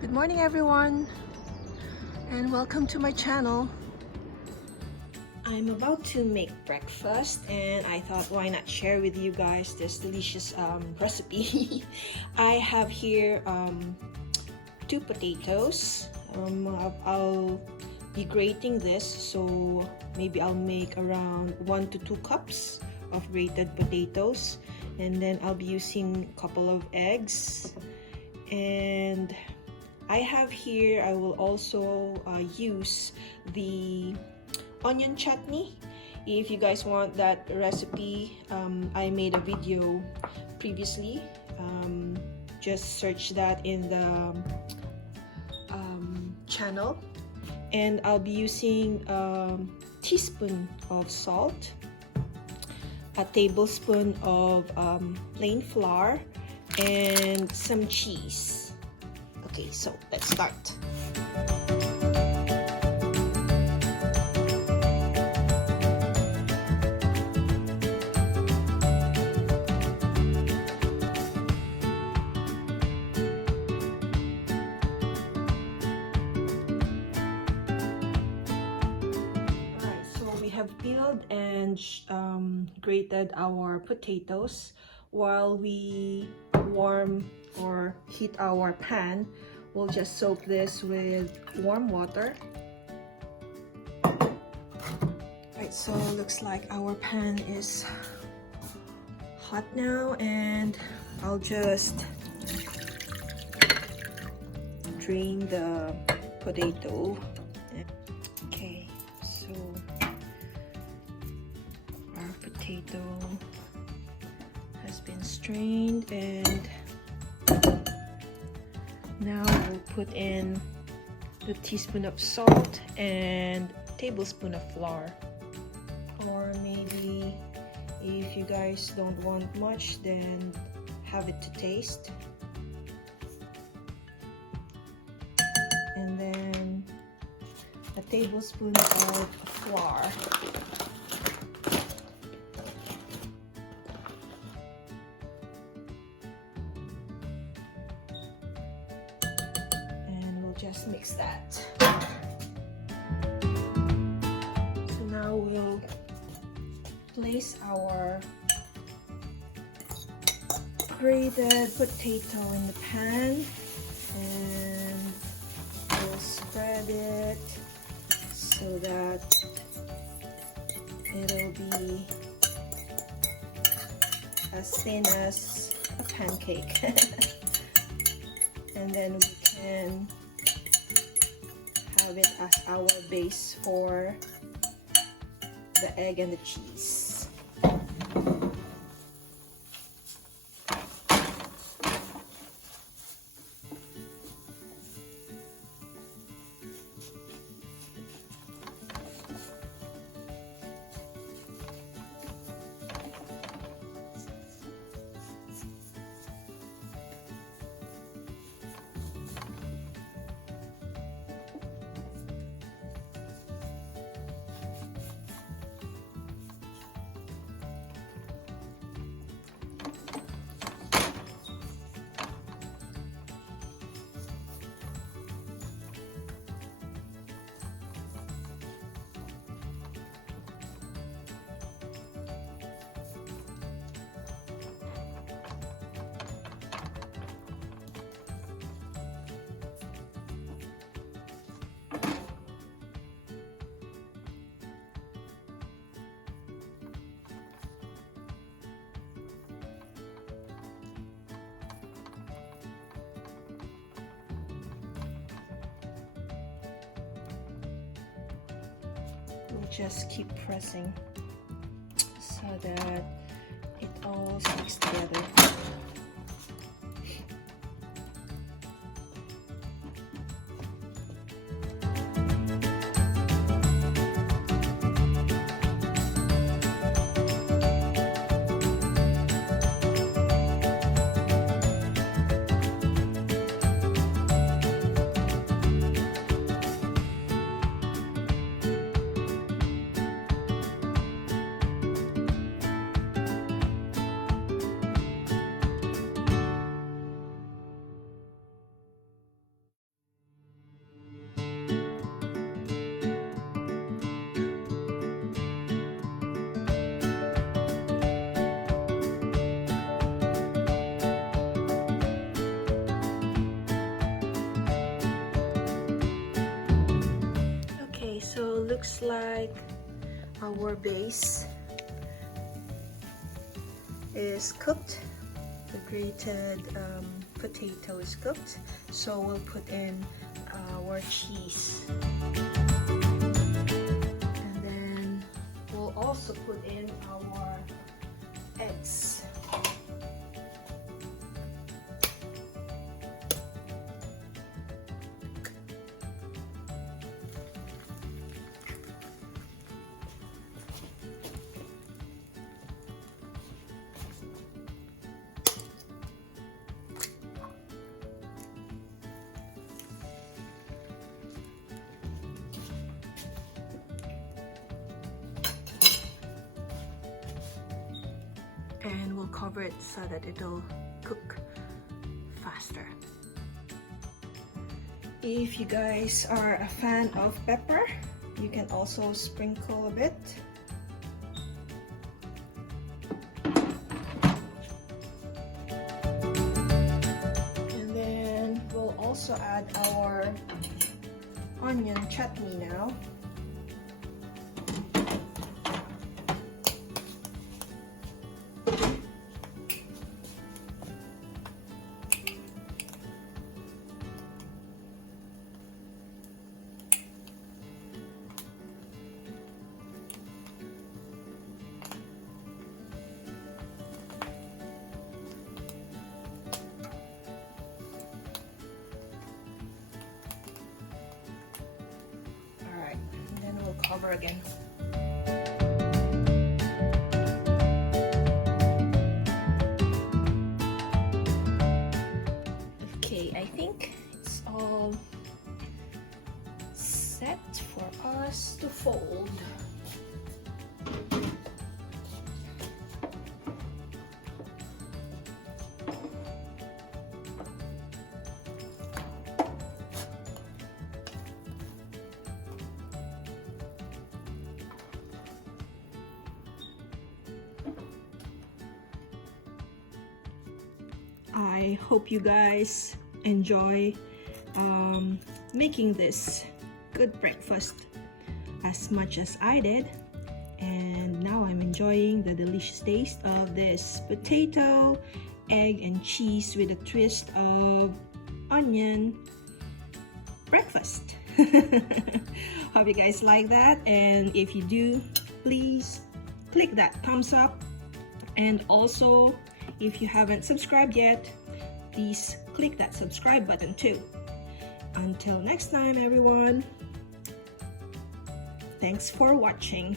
Good morning everyone and welcome to my channel. I'm about to make breakfast and I thought why not share with you guys this delicious recipe. I have here 2 potatoes. I'll be grating this, so maybe I'll make around 1 to 2 cups of grated potatoes, and then I'll be using a couple of eggs. And I have here, I will also use the onion chutney. If you guys want that recipe, I made a video previously. Just search that in the channel. And I'll be using a teaspoon of salt, a tablespoon of plain flour, and some cheese. Okay, so let's start. Alright, so we have peeled and grated our potatoes. While we warm or heat our pan, we'll just soak this with warm water. Right, so looks like our pan is hot now, and I'll just drain the potato. Okay, so our potato has been strained, and now we'll put in the teaspoon of salt and tablespoon of flour. Or maybe if you guys don't want much, then have it to taste. And then a tablespoon of flour. Just mix that. So now we'll place our grated potato in the pan, and we'll spread it so that it'll be as thin as a pancake. And then we can have it as our base for the egg and the cheese. We'll just keep pressing so that it all sticks together. looks like our base is cooked. The grated potato is cooked, so we'll put in our cheese, and then we'll also put in our eggs. And we'll cover it so that it'll cook faster. If you guys are a fan of pepper, you can also sprinkle a bit. And then we'll also add our onion chutney now. Cover again. Okay, I think it's all set for us to fold. I hope you guys enjoy making this good breakfast as much as I did, and now I'm enjoying the delicious taste of this potato, egg, and cheese with a twist of onion breakfast. Hope you guys like that, and if you do, please click that thumbs up, and also if you haven't subscribed yet, please click that subscribe button too. Until next time, everyone, thanks for watching.